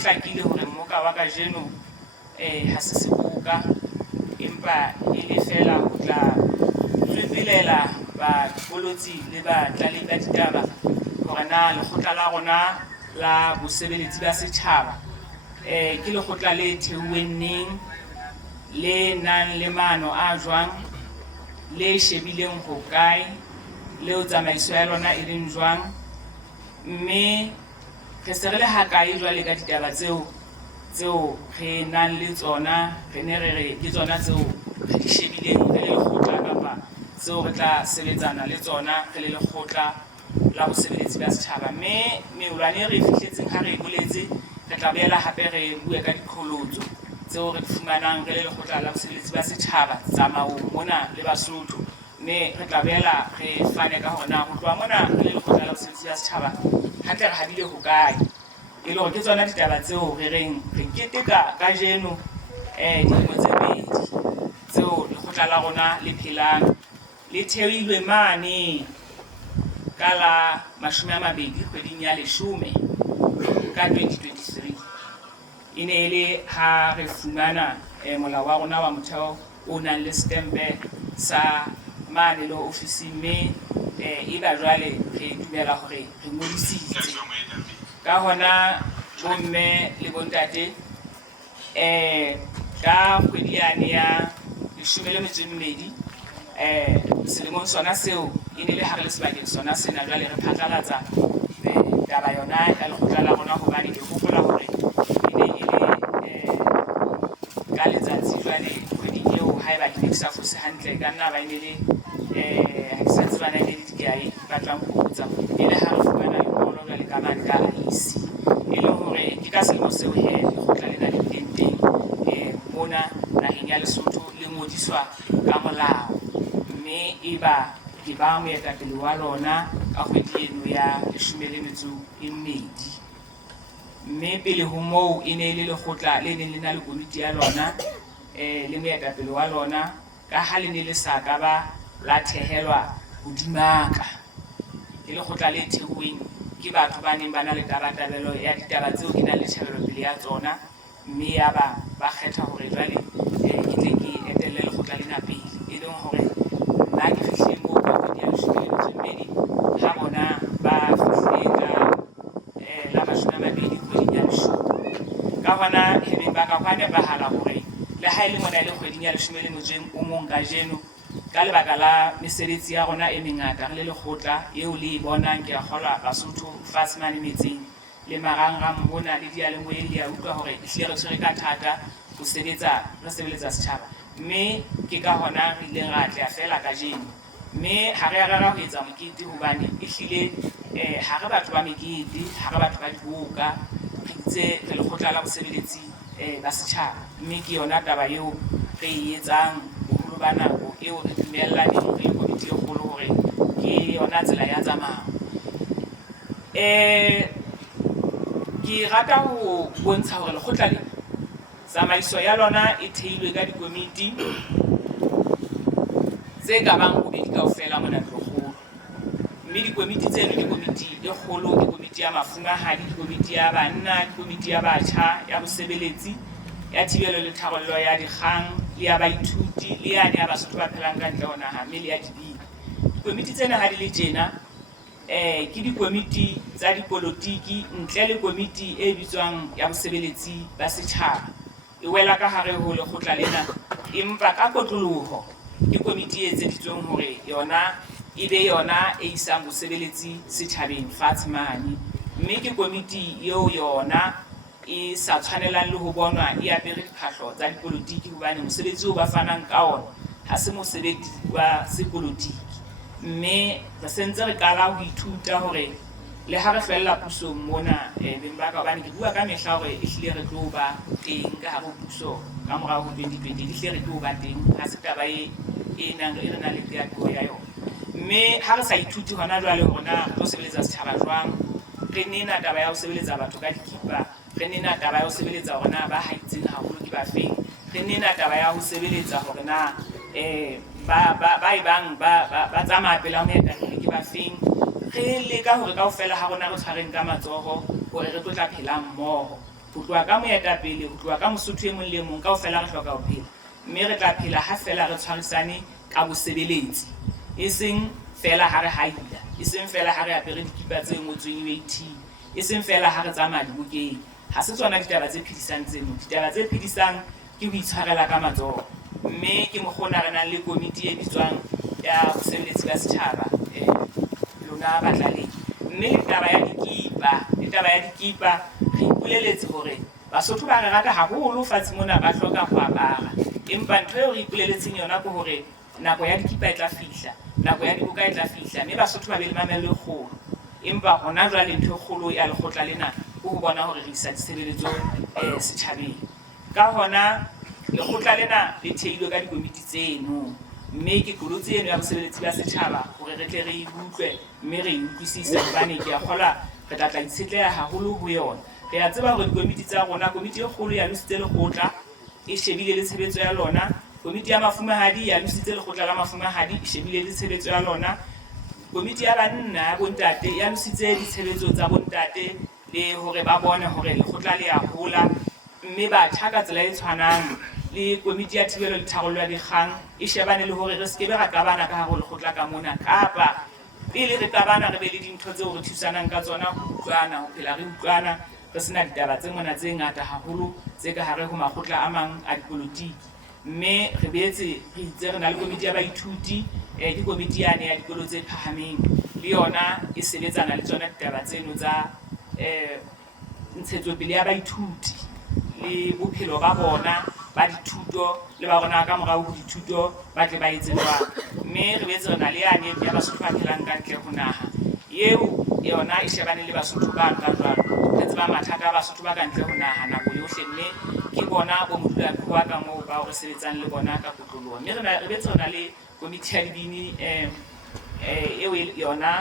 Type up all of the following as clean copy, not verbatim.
hlakile hore mmoka wa kajeno ha se seboka empa e le fela ho tla tswepelela babolotsi le batlalehi ba ditaba hore na lekgotla la rona la bosebeletsi ba setjhaba ke lekgotla le theuweng neng, le nang le maano a jwang, le shebileng ho kae, leo tsamaiso ya lona e leng jwang, mme re se re le hakae jwale ka ditaba tseo re nang le tsona, re ne re re ke tsona tseo re di shebileng re le lekgotla kapa tseo re tla sebetsana le tsona re le lekgotla la bosebeletsi ba setjhaba. Mme meolwane re fihletseng ha re boletse re tla boela hape re bue ka diqholotso tseo re di fumanang re le lekgotla la bosebeletsi ba setjhaba tsamaong mona le Basotho. Mme re tla boela re fane ka hona ho tloha mona re le lekgotla la bosebeletsi ba setjhaba hantle re habile hokae, e le hore ke tsona ditaba tseo re reng re keteka kajeno dilemo tse 2 tseo lekgotla la rona le phelang. Le theilwe mane ka la 20 kgweding ya 10 ka 2023. E ne le ha re fumana molao wa rona wa motheo o nang le stempe sa mane le ofising, mme eba jwale re dumela hore re ngodisitse ka hona bomme le bontate ka kgwedi yane ya 12 selemong sona seo e ne le ha re le sebakeng sona sena jwale re phatlalatsa taba yona ya lekgotla la rona, hobane ke hopola hore e ne e le ka letsatsi jwale kgweding eo haeba ke ne ke sa fose hantle ka nna ba e ne le ha ke sa tsebana e ne le dikae batlang ho botsa e le ha re fumana lengolo jwale ka mane ka IC e le hore ke ka selemo seo lekgotla lena le teng mona naheng ya Lesotho le ngodiswa ka molao, mme eba ke ba moetapele wa lona ka kgwedi eno ya 12. Mme pele ho moo e ne le lekgotla le neng le na le komiti ya lona le moetapele wa lona ka ha le ne le sa ka ba la thehelwa hodimaka. Ke lekgotla le theuweng ke batho ba neng ba na le tabatabelo ya ditaba tseo ke nang le tjhebelopele ya tsona, mme ya ba kgetha hore jwale ke tle ke etelle lekgotla lena pele, e leng hore nna ke fihleng moo ka kgwedi ya 12 ha bona ba fihlile ka la 20 kgweding ya 10. Ka hona hebe ba ka hwa nepahala hore le ha e le mona le kgweding ya 11 kajeno ka lebaka la mesebetsi ya rona e mengata re le lekgotla eo le bonang, ke a kgolwa Basotho fatshe mane metseng le marangrang mona le diyalemoyeng le a utlwa hore ehlile re tshwere ka thata ho sebeletsa setjhaba, mme ke ka hona re ileng ra atleha fela kajeno. Mme ha re a rera ho etsa mokete hobane ehlile ha re batho ba mekete, ha re batho ba diboka, re itse re lekgotla la bosebeletsi ba setjhaba, mme ke yona taba eo re e etsang boholo ba nako eo re dumellaneng re le komiti e kgolo hore ke yona tsela ya tsamao. Ke rata ho bontsha hore lekgotla le tsamaiso ya lona e theilwe ka dikomiti tse ka bang 2 kaofela mona Tlokgolo, mme dikomiti tseno ke komiti e kgolo, ke komiti ya mafungahadi, ke komiti ya banna, ke komiti ya batjha, ya bosebeletsi, ya thibelo le tharollo ya dikgang, le ya baithuti, le yane ya Basotho ba phelang ka ntle ho naha, mme le ya dibini. Dikomiti tsena ha di le tjena ke dikomiti tsa dipolotiki ntle le komiti e bitswang ya bosebeletsi ba setjhaba, e wela ka hare ho lekgotla lena, empa ka kotloloho ke komiti e etseditsweng hore yona e be yona e isang bosebeletsi setjhabeng fatshe mane, mme ke komiti eo yona e sa tshwanelang le ho bonwa e apere diphahlo tsa dipolotiki, hobane mosebetsi o ba fanang ka ona ha se mosebetsi wa sepolotiki. Mme re sentse re qala ho ithuta hore le ha re fella pusong mona beng ba ka, hobane ke bua ka mehla hore ehlile re tlo ba teng ka hare ho puso ka morao ho 2020, ehlile re tlo ba teng, ha se taba e nang re na le teato ya yona. Mme ha re sa ithuti hona jwale hore na re tlo sebeletsa setjhaba jwang, re nena taba ya ho sebeletsa batho ka dikipa, re nena taba ya ho sebeletsa hore na ba haitseng haholo ke ba feng, re nena taba ya ho sebeletsa hore na ba ebang ba tsamaya pela moetapele ke ba feng, re leka hore kaofela ha rona re tshwareng ka matsoho hore re tlo tla phela mmoho. ho tloha ka moetapele, ho tloha ka Mosotho e mong le mong kaofela re hloka ho phela, mme re tla phela ha fela re tshwarisane ka bosebeletsi, e seng fela ha re haila, e seng fela ha re apere dikipa tse ngotsweng UAT, e seng fela ha re tsamaya dibukeng. Ha se tsona ditaba tse phedisang tseno. Ditaba tse phedisang ke ho itshwarela ka matsoho, mme ke mokgona re nang le komiti e bitswang ya bosebeletsi ba setjhaba, lona batlaledi. Mme le taba ya dikipa re ipoleletse hore Basotho ba re rata haholo fatshe mona, ba hloka ho apara, empa ntho eo re ipoleletseng yona ke hore nako ya dikipa e tla fihla, nako ya dibuka e tla fihla, mme Basotho ba be le mamello e kgolo. Empa hona jwale ntho e kgolo ya lekgotla lena ke ho bona hore re isa ditshebeletso setjhabeng. Ka hona lekgotla lena le theilwe ka dikomiti tseno, mme ke qolotse eno ya bosebeletsi ba setjhaba hore re tle re utlwe, mme re utlwisise hobane ke a kgola re tla itshetleha haholo ho yona. Re a tseba hore dikomiti tsa rona, komiti e kgolo ya lusitse lekgotla e shebile le tshebetso ya lona, komiti ya mafumahadi ya lusitse lekgotla la mafumahadi e shebile le tshebetso ya lona, komiti ya banna ya bontate ya lusitse ditshebetso tsa bontate le hore ba bone hore lekgotla le a hola, mme batjha ka tsela e tshwanang le komiti ya thibelo le tharollo ya dikgang e shebane le hore re skebe ra qabana ka hare ho lekgotla ka mona, kapa pele re qabana re be le dintho tseo re thusanang ka tsona ho utlwana, ho phela re utlwana, re sena ditaba tse mona tse ngata haholo tse ka hare ho makgotla a mang a dipolotiki. Mme re boetse re itse re na le komiti ya baithuti, ke komiti yane ya dikolo tse phahameng, le yona e sebetsana le tsona ditaba tseno tsa ntshetsopele ya baithuti le bophelo ba bona ba dithuto, le ba rona ka morao ho dithuto ba tle ba etse jwang. Mme re boetse re na le yane ya Basotho ba phelang ka ntle ho naha, eo yona e shebane le Basotho ba ka jwalo. Re tseba mathata a Basotho ba ka ntle ho naha nako yohle, mme ke bona bo modulasetulo wa ka moo ba re sebetsang le bona ka kotloloho. Mme re boetse re na le komiti ya dibini eo yona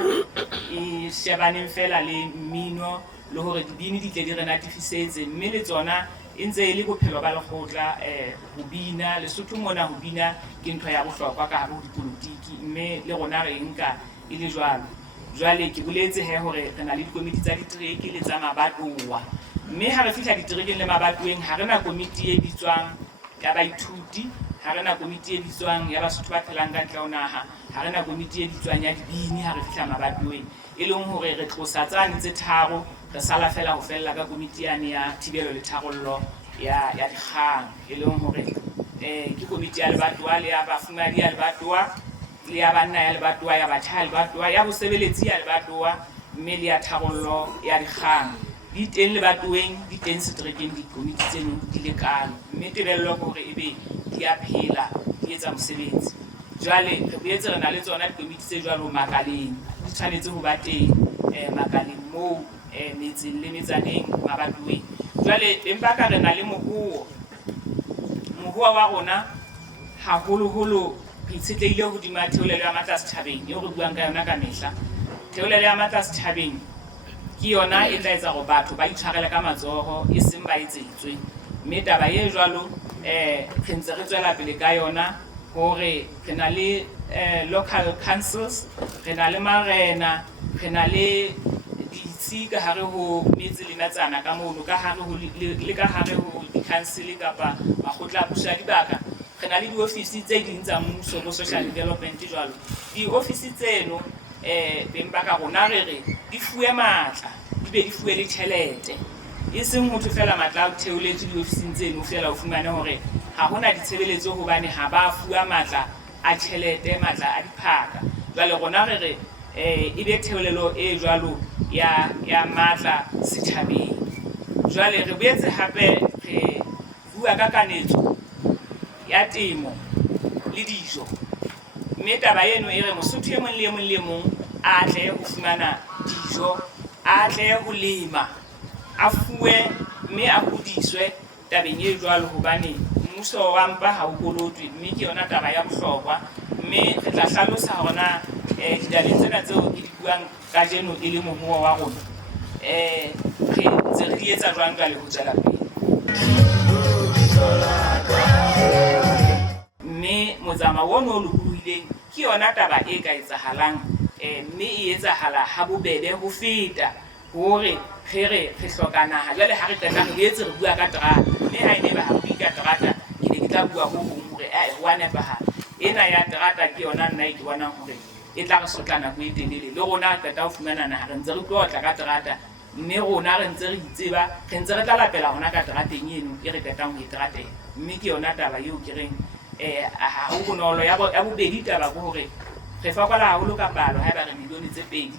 e shebaneng fela le mmino le hore dibini di tle di re natifisetse, mme le tsona e ntse e le bophelo ba lekgotla. Ho bina Lesotho mona, ho bina ke ntho ya bohlokwa ka hare ho dipolotiki, mme le rona re nka e le jwalo. Jwale ke boletse hore re na le dikomiti tsa ditereke le tsa mabatowa, mme ha re fihla diterekeng le mabatoweng ha re na komiti e bitswang ya baithuti, ha re na komiti e bitswang ya Basotho ba phelang ka ntle ho naha, ha re na komiti e bitswang ya dibini ha re fihla mabatoweng, e leng hore re tlosa tsane tse tharo, re sala fela ho fella ka komiti yane ya thibelo le tharollo ya dikgang, e leng hore ke komiti ya lebatowa le ya bafumadi ya lebatowa, le ya banna ya lebatowa, ya batjha ya lebatowa, ya bosebeletsi ya lebatowa, mme le ya tharollo ya dikgang. Di teng lebatoweng, di teng seterekeng dikomiti tseno di lekane, mme tebello ke hore ebe di a phela di etsa mosebetsi. Jwale re boetse re na le tsona dikomiti tse jwalo makaleng, di tshwanetse ho ba teng makaleng moo metseng le metsaneng mabatoweng. Jwale empa ka re na le moruo wa rona haholoholo re itshetlehile hodima theolelo ya matla setjhabeng eo re buang ka yona ka mehla. Theolelo ya matla setjhabeng ke yona e tla etsa hore batho ba itshwarele ka matsoho, e seng ba etsetswe, mme taba e jwalo re ntse re tswela pele ka yona hore re na le local councils, re na le marena, re na le ditsi ka hare ho metse le metsana ka mono, ka hare ho le ka hare ho di-council kapa makgotla a puso a dibaka. Re na le diofisi tse ding tsa mmuso bo social development jwalo. Diofisi tseno beng ba ka rona re di fuwe matla, di be di fuwe le tjhelete, e seng motho fela matla a theoletswe diofising tseno fela o fumane hore ha hona ditshebeletso hobane ha ba fuwa matla a tjhelete, matla a diphaka. Jwale rona re ebe theolelo e jwalo ya matla setjhabeng. Jwale re boetse hape re bua ka kanetso ya temo le dijo, mme taba eno e re Mosotho e mong le e mong le e mong a tle ho fumana dijo, a tle ho lema, a fuwe mme a hodiswe tabeng e jwalo, hobane mmuso wa mpa ha o kolotwe, mme ke yona taba ya bohlokwa. Mme re tla hlalosa hore na ditabeng tsena tseo ke di buang ka jeno e le moruo wa rona re ntse re di etsa jwang jwale ho tswela pele. Mme motsamao ono o lokolohileng ke yona taba e ka etsahalang, mme e etsahala ha bobebe ho feta hore re hloka naha jwale ha re qeta re boetse re bua ka terata mme ha ene ba ha re ka terata ke ne ke tla bua ho hong hore wa nepahala ena ya terata ke yona nna ke bona hore e tla re sotla nako e telele le rona re qeta ho fumana naha re ntse re tlo tla ka terata mme rona re ntse re itseba re ntse re tla lapela rona ka terateng eno e re qetang ho terateng mme ke yona taba eo ke reng ha ho bonolo ya bobedi taba ke hore re fokola haholo ka palo haeba re milione tse 2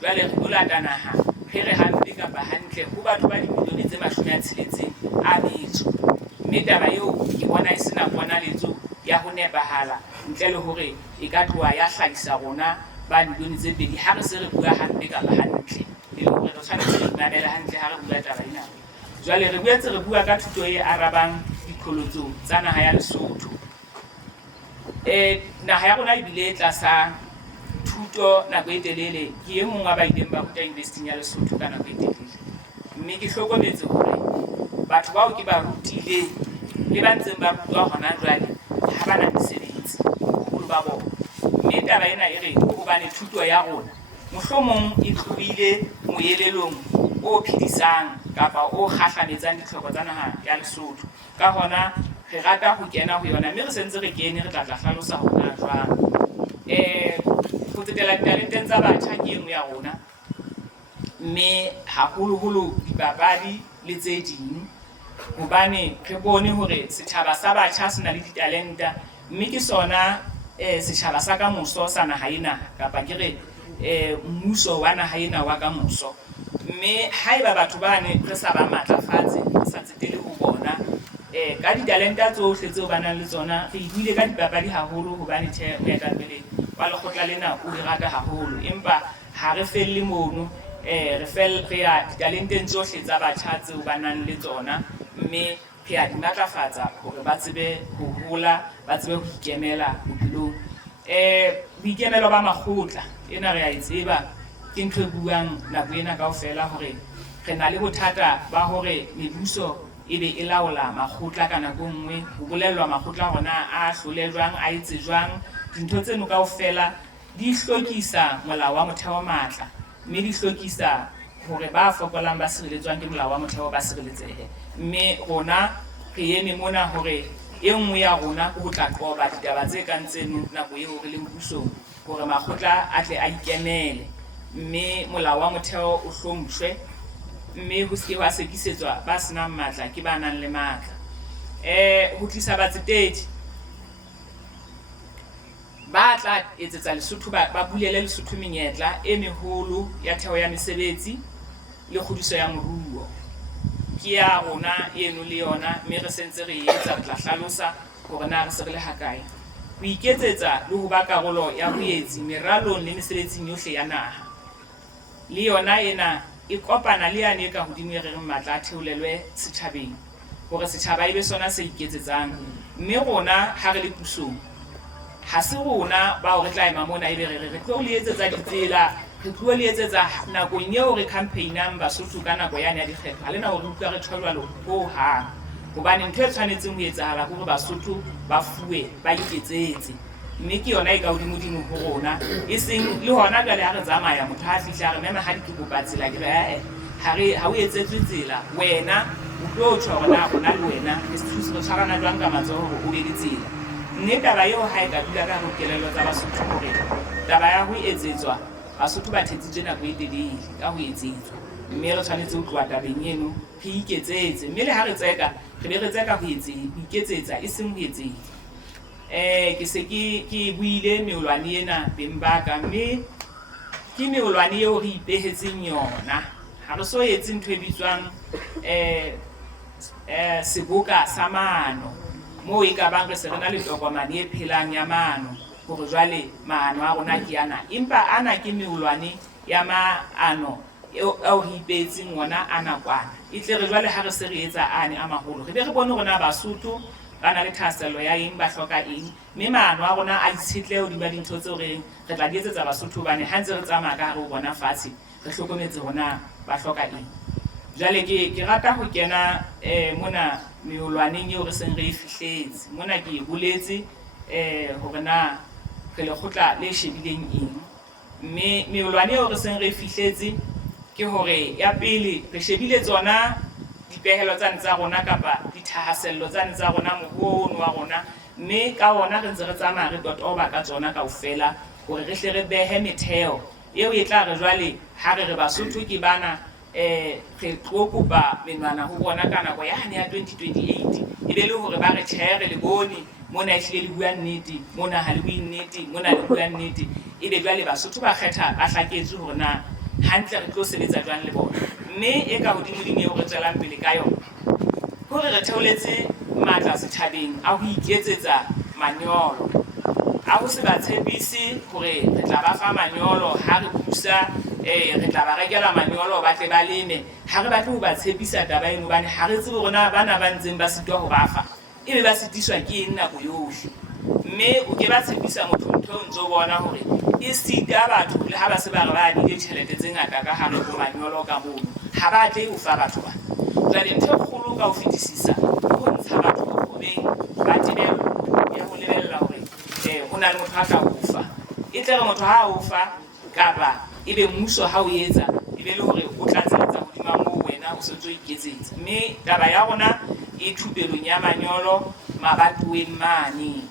jwale re tlo lata naha re hampe kapa hantle ho batho ba dimilione tse 60 a metso mme taba eo ke bona e sena ponaletso ya ho nepahala ntle le hore e ka tloha ya hlahisa rona ba milione tse 2 ha re se re bua hampe kapa hantle le hore re tshwanetse re mamele hantle ha re bua taba ena jwale re boetse re bua ka thuto e arabang dikolotso tsa naha ya Lesotho naha ya rona e bile tlasa thuto nako e telele ke e mong wa baileng ba ruta investing ya Lesotho ka nako e telele mme ke hlokometse hore batho bao ke ba rutile le ba ntseng ba rutwa hona jwale ha ba na mesebetsi boholo ba bona mme taba ena e re hobane thuto ya rona mohlomong e tlohile moelelong o phedisang kapa o kgahlametsang ditlhoko tsa naha ya Lesotho ka hona re rata ho kena ho yona mme re sentse re kene re tla hlalosa hona jwang ho tsetela ditalenteng tsa batjha ke enngwe ya rona mme haholoholo dipapadi le tse ding hobane re bone hore setjhaba sa batjha se na le ditalenta mme ke sona setjhaba sa ka moso sa naha ena kapa ke re mmuso wa naha ena wa ka moso mme haeba batho bane re sa ba matlafatse sa tsetele ho bona ka ditalenta tsohle tseo ba nang le tsona re buile ka dipapadi haholo hobane moetapele wa lekgotla lena o di rata haholo empa ha re felle mono re ya ditalenteng tsohle tsa batjha tseo ba nang le tsona mme re ya di matlafatsa hore ba tsebe ho hola ba tsebe ho ikemela bophelong boikemelo ba makgotla ena re a e tseba ke ntho e buang nako ena kaofela hore re na le bothata ba hore mebuso e be e laola makgotla ka nako nngwe ho bolellwa makgotla hona a hlole jwang a etse jwang dintho tseno kaofela di hlokisa molao wa motheo matla mme di hlokisa hore ba fokolang ba sireletswang ke molao wa motheo ba sireletsehe mme rona re eme mona hore e nngwe ya rona ke ho tla qoba ditaba tse kang tseno nako eo re leng pusong hore makgotla a tle a ikemele mme molao wa motheo o hlompshwe mme ho se wa sekisetswa ba senang matla ke ba nang le matla ho tlisa batsetedi ba tla etsetsa Lesotho ba bulele Lesotho menyetla e meholo ya theo ya mesebetsi le kgodiso ya moruo ke ya rona eno le yona mme re sentse re etsa re tla hlalosa hore na re se re le hakae ho iketsetsa le ho ba karolo ya boetsi meralong le mesebetsing yohle ya naha le yona ena e kopana le yane ka hodimo re reng matla a theolelwe setjhabeng hore setjhaba e be sona se iketsetsang mme rona ha re le pusong ha se rona ba re tla ema mona ebe re tlo le etsetsa ditsela re tlo le etsetsa nakong eo re campaignang Basotho ka nako yane ya dikgetho ha lena hore utlwa re tshwalwa ho hang hobane ntho e tshwanetseng ho etsahala hore Basotho ba fuwe ba iketsetse mme ke yona e ka hodimo ho rona e seng le hona jwale ha re tsamaya motho ha fihla re mema ha di kopa tsela ke re ha o etsetswe tsela wena o tlo tswa rona rona le wena ke se thusa re tshwarana jwang ka matsoho hore o be le tsela mme taba eo ha e ka dula ka ho kelello tsa Basotho hore taba ya ho etsetswa Basotho ba thetsitswe nako e telele ka ho etsetswa mme re tshwanetse ho tloha tabeng eno re iketsetse mme le ha re tseka re be re tseka ho iketsetsa e seng ho etsetsa ke se ke buile meolwane ena beng ba ka mme ke meolwane eo re ipehetseng yona ha re so etse ntho e bitswang seboka sa maano moo e ka bang re se re na le tokomane e phelang ya maano hore jwale maano a rona ke ana empa ana ke meolwane ya maano eo re ipehetseng ona a nakwana e tle re jwale ha re se re etsa ane a maholo re be re bone rona Basotho ba na le thahasello ya eng ba hloka eng mme maano a rona a itshetle hodima dintho tseo re tla di etsetsa Basotho bane ha ntse re tsamaya ka hare ho bona fatshe re hlokometse rona ba hloka eng jwale ke rata ho kena mona meolwaneng eo re seng re e fihletse mona ke boletse hore na re lekgotla le shebileng eng mme meolwane eo re seng re e fihletse ke hore ya pele re shebile tsona dipehelo tsa ntsa rona kapa dithahasello tsa ntsa rona mohuo wa rona, mme ka ona re ntse re tsamaya re totoba ka tsona kaofela hore re hle re behe metheo eo e tla re jwale ha re Basotho ke bana re tlo kopa menwana ho bona ka nako yane ya 2028 e be le hore ba re tjhere le bone mona ehlile le bua nnete, mona ha le bue nnete, mona le bua nnete, e be jwale Basotho ba kgetha ba hlaketse hore na hantle re tlo sebetsa jwang le bona. Mme e ka hodimo eo re tswelang pele ka yona hore re theoletse matla setjhabeng a ho iketsetsa manyolo, a ho se ba tshepise hore re tla ba fa manyolo ha re busa re tla ba rekela manyolo ba tle ba leme, ha re batle ho ba tshepisa taba eno hobane ha re tsebe rona bana ba ntseng ba sitwa ho ba fa ebe ba sitiswa ke eng nako yohle. Mme o ke ba tshepisa motho ntho o ntso bona hore e sita batho le ha ba se ba re ba dile tjhelete tse ngata ka hare ho manyolo ka moo, ha ba tle ho fa batho ba jwale ntho e kgolo ka ho fetisisa ho ntsha batho bobeng ba tebelo ya ho lebella hore ho na le motho a tla ho fa, e tle re motho ha o fa kapa ebe mmuso ha o etsa e be le hore o tla tsetsa hodima moo wena o sentse o iketsetsa. Mme taba ya rona e thupelong ya manyolo mabatoweng mane,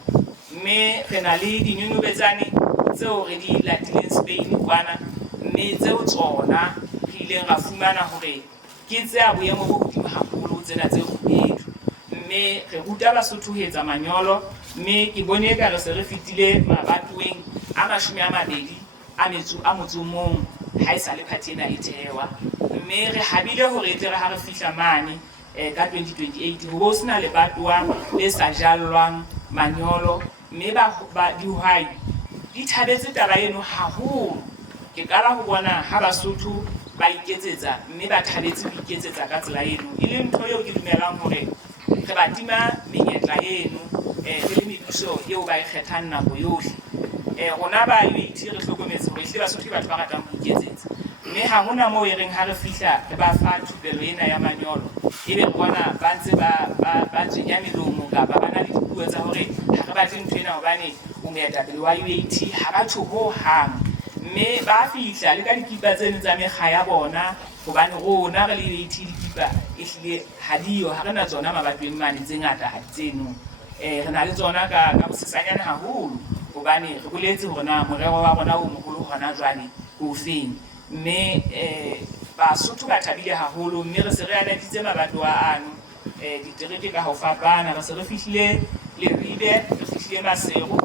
mme re na le dinyonyobetsane tseo re di latileng Spain kwana, mme tseo tsona re ileng ra fumana hore ke tse a boemo bo hodimo haholo tsena tse kgubedu, mme re ruta Basotho ho etsa manyolo. Mme ke bone ka re se re fitile mabatoweng a 20 a motso mong ha e sa le party ena e thewa, mme re habile hore e tle re ha re fihla mane ka 2028 ho bo sena lebatowa le sa jallwang manyolo, mme ba dihwai di thabetse taba eno haholo. Ke qala ho bona ha Basotho ba iketsetsa, mme ba thabetse ho iketsetsa ka tsela eno, e le ntho eo ke dumelang hore re ba tima menyetla eno le mebuso eo ba e kgethang nako yohle. Rona ba UAT re hlokometse hore ehlile Basotho ke batho ba ratang ho iketsetsa, mme ha hona moo e reng ha re fihla re ba fa thupelo ena ya manyolo ebe re bona ba ntse ba tsenya melomo kapa ba na le dipuo tsa hore ha re batle ntho ena hobane o moetapele wa UAT ha batho ho hang. Mme ba fihla le ka dikipa tseno tsa mekga ya bona hobane rona re le UAT dikipa ehlile ha diyo, ha re na tsona mabatoweng mane tse ngata ha tseno, re na le tsona ka bosesanyane haholo hobane re boletse hore na morero wa rona o moholo hona jwale o feng. Mme Basotho ba thabile haholo, mme re se re anaditse mabatowa ano ditereke ka ho fapana. Re se re fihlile Leribe, re fihlile Maseko,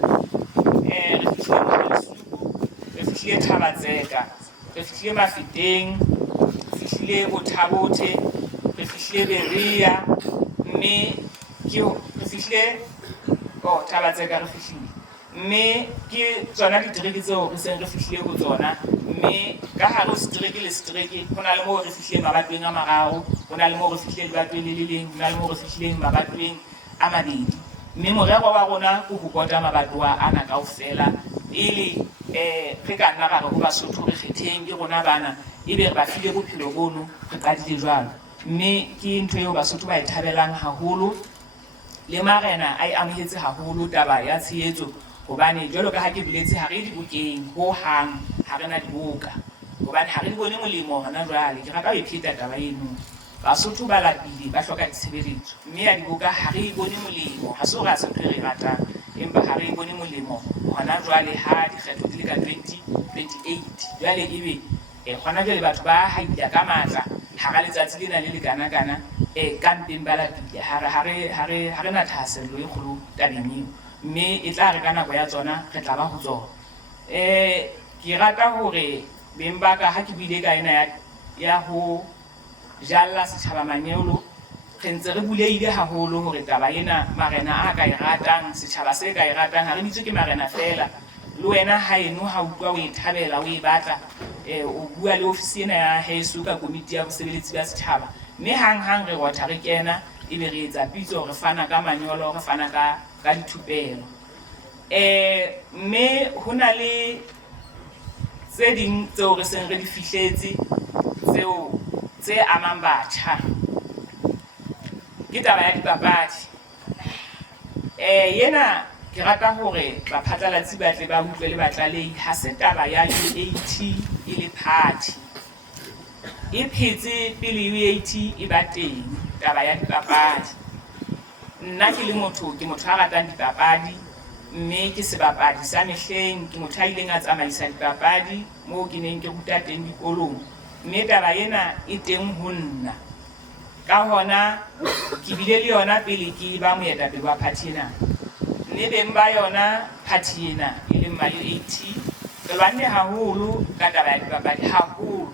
re fihlile Mohalesupo, re fihlile Thabatseka, re fihlile Mafeteng, re fihlile Bothabothe, re fihlile Beria, mme re fihlile Thabatseka re fihlile, mme ke tsona ditereke tseo re seng re fihlile ho tsona. Mme ka hare ho setereke le setereke ho na le moo re fihlileng mabatoweng a mararo, ho na le moo re fihlileng lebatoweng le le leng, ho na le moo re fihlileng mabatoweng a mabedi. Mme morero wa rona ke ho kota mabatowa ana kaofela pele re ka nna ra re ho Basotho re kgetheng ke rona bana, ebe re ba file bophelo bono re qadile jwalo. Mme ke ntho eo Basotho ba e thabelang haholo, le marena a e amohetse haholo taba ya tshehetso hobane jwalo ka ha ke boletse ha re dibukeng ho hang, ha re na dibuka hobane ha re bone molemo hona jwale. Ke rata ho ipheta taba eno, Basotho ba lapile ba hloka ditshebeletso, mme ya dibuka ha re bone molemo, ha se hore ha se ntho e re ratang empa ha re bone molemo hona jwale ha dikgetho di le ka 2028. Jwale ebe hona jwale batho ba haila ka matla hara letsatsi lena le lekanakana ka mpeng ba lapile, ha re na thahasello e kgolo tabeng eo, mme e tla re ka nako ya tsona re tla ba ho tsona. Ke rata hore beng ba ka ha ke buile ka ena ya ho jalla setjhaba manyolo, re ntse re buleile haholo hore taba ena marena a ka e ratang, setjhaba se ka e ratang, ha re bitswe ke marena fela. Le wena ha eno ha utlwa o e thabela o e batla, o bua le ofisi ena ya heso ka komiti ya bosebeletsi ba setjhaba, mme hang re rotha re kena ebe re etsa pitso, re fana ka manyolo, re fana ka dithupelo. Mme ho na le tse ding tseo re seng re di fihletse tseo tse amang batjha, ke taba ya dipapadi. Yena ke rata hore baphatlalatsi ba tle ba utlwe le batlalehi, ha se taba ya UAT e le party. e phetse pele VAT e ba teng taba ya dipapadi. Nna ke le motho a ratang dipapadi, mme ke sebapadi sa mehleng, ke motho a ileng a tsamaisa dipapadi moo ke neng ke ruta teng dikolong, mme taba ena e teng ho nna. Ka hona ke bile le yona pele ke ba moetapele wa party ena, mme beng ba yona party ena e leng Ma-UAT re lwanne haholo ka taba ya dipapadi haholo.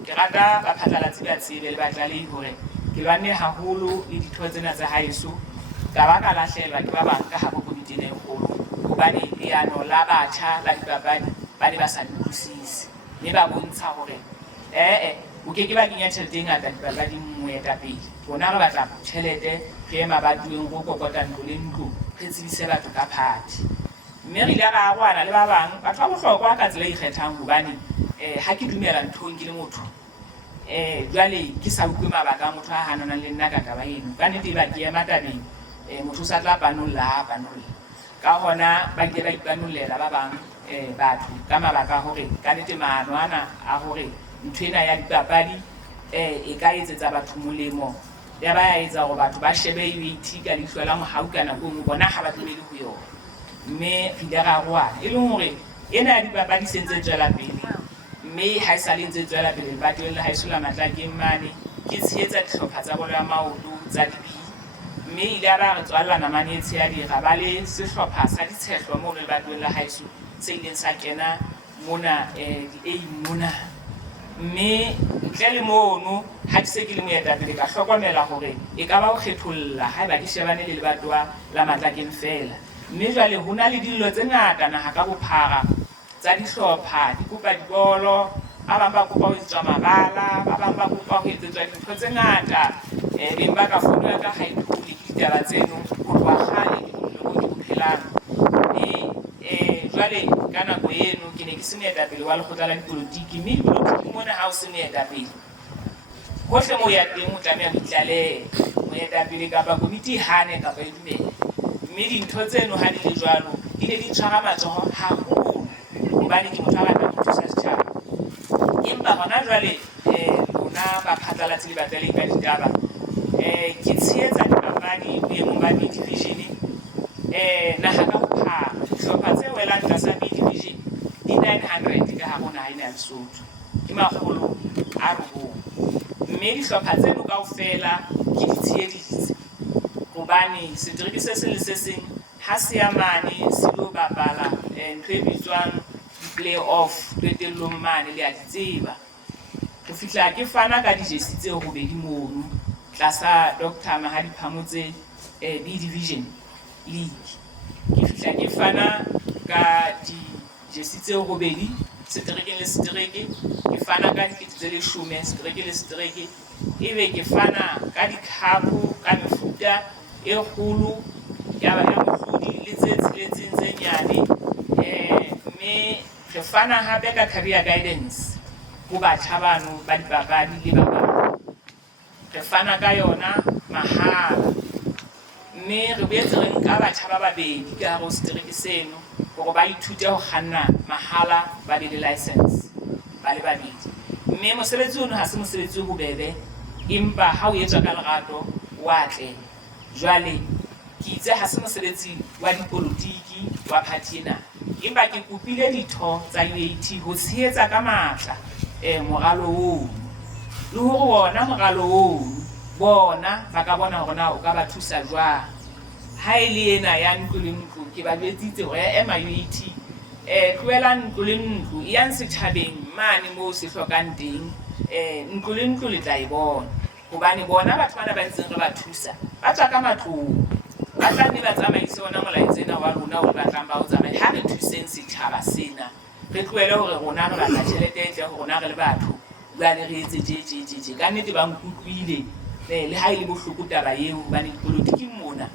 Ke rata baphatlalatsi ba tsebe le batlalehi hore ke lwanne haholo le ditho tsena tsa haeso, ka ba ka lahlehelwa ke ba bang ka habo komiting e kgolo, hobane leano la batjha la dipapadi ba ne ba sa utlwisise, mme ba bontsha hore o ke ba kenya tjhelete e ngata dipapading moetapele. Rona re batla tjhelete, re ye mabatoweng, ro kokota ntlo le ntlo, re tsebise batho ka party. Mme re ile ra arwana le ba bang batho ba bohlokwa ka tsela e ikgethang, hobane ha ke dumela nthong ke le motho jwale ke sa utlwe mabaka a motho a hananang le nna ka taba eno. Ka nnete ba ke ema tabeng, motho o sa tla panolla ka hona ba ile ba ipanollela ba bang batho ka mabaka a hore ka nnete maano ana a hore ntho ena ya dipapadi e ka etsetsa batho molemo, ya ba ya etsa hore batho ba shebe UAT ka leihlo la mohau ka nako engwe bona ha ba dumele ho yona. Mme re ile ra arwana e leng hore ena ya dipapadi se ntse tswela pele, mme ha e sa le ntse tswela pele lebatoweng la haeso la Matlakeng mane, ke tshehetsa dihlopha tsa bolo ya maoto tsa dibili. Mme ile ra re tswalla namane e tshehadi ra ba le sehlopha sa ditshehlo moo lebatoweng la haeso se ileng sa kena mona di-aim mona. Mme ntle le mono ha ke se ke le moetapele ka hlokomela hore e ka ba ho kgetholla haeba ke shebane le lebatowa la Matlakeng fela. Mme jwale ho na le dillo tse ngata naha ka bophara tsa dihlopha, di kopa dibolo, ba bang ba kopa ho etsetswa mabala, ba bang ba kopa ho etsetswa dintho tse ngata. Beng ba ka fono ya ka ha e thole ke ditaba tseno ho tloha kgale ke moo ke bophelang. Mme jwale ka nako eno ke ne ke se moetapele wa lekgotla la dipolotiki, mme dipolotiki mona ha o se moetapele hohle moo ya teng o tlameha ho itlaleha moetapele kapa komiti hane kapa e dumele. Mme dintho tseno ha di le jwalo di ne di tshwara matsoho haholo, hobane ke motho a ratang ho thusa setjhaba. Empa hona jwale rona baphatlalatsi le batlalehi ka ditaba ke tshehetsa dipapadi boemong ba B-Division naha ka bophara. Dihlopha tse welang tlasa B-Division di 900 ka hare ho naha ena ya Lesotho, ke 900. Mme dihlopha tseno kaofela ke di tsheheditse, hobane setereke se seng le se seng ha se ya mane se lo bapala ntho e bitswang di-play-off qetellong mane le a di tseba. Ho fihla ke fana ka dijesi tse robedi mono tlasa Dr. Mahadi Phamotse B-Division League. Ke fihla ke fana ka dijesi tse robedi seterekeng le setereke, ke fana ka dikete tse 10 setereke le setereke, ebe ke fana ka dikhapo ka mefuta e kgolo ya mohlodi le tse tsheletseng tse nyane. Mme re fana hape ka career guidance ho batjha bano ba dipapadi le ba bang, re fana ka yona mahala. Mme re boetse re nka batjha ba babedi ka hare ho setereke seno hore ba ithute ho kganna mahala, ba be le license ba le babedi. Mme mosebetsi ono ha se mosebetsi o bobebe, empa ha o etswa ka lerato wa tle. Jwale ke itse ha se mosebetsi wa dipolotiki wa party ena, empa ke kopile ditho tsa UAT ho tshehetsa ka matla moralo oo, le hore wona moralo oo bona ba ka bona hore na o ka ba thusa jwang. Ha e le ena ya ntlo le ntlo, ke ba jwetsitse hore Ma-UAT tlohela ntlo le ntlo e yang setjhabeng mane moo se hlokang teng. Ntlo le ntlo le tla e bona, hobane bona batho bana ba ntseng re ba thusa ba tswa ka matlong, ba tla nne ba tsamaise ona molaetsa ena wa rona hore ba tlang ba o tsamaye. Ha re thuseng setjhaba sena, re tlohele hore rona re batla tjhelete e ntle ho rona re le batho, jwale re etse je. Ka nnete ba nkutlwile le ha e le bohloko taba eo, hobane dipolotiking mona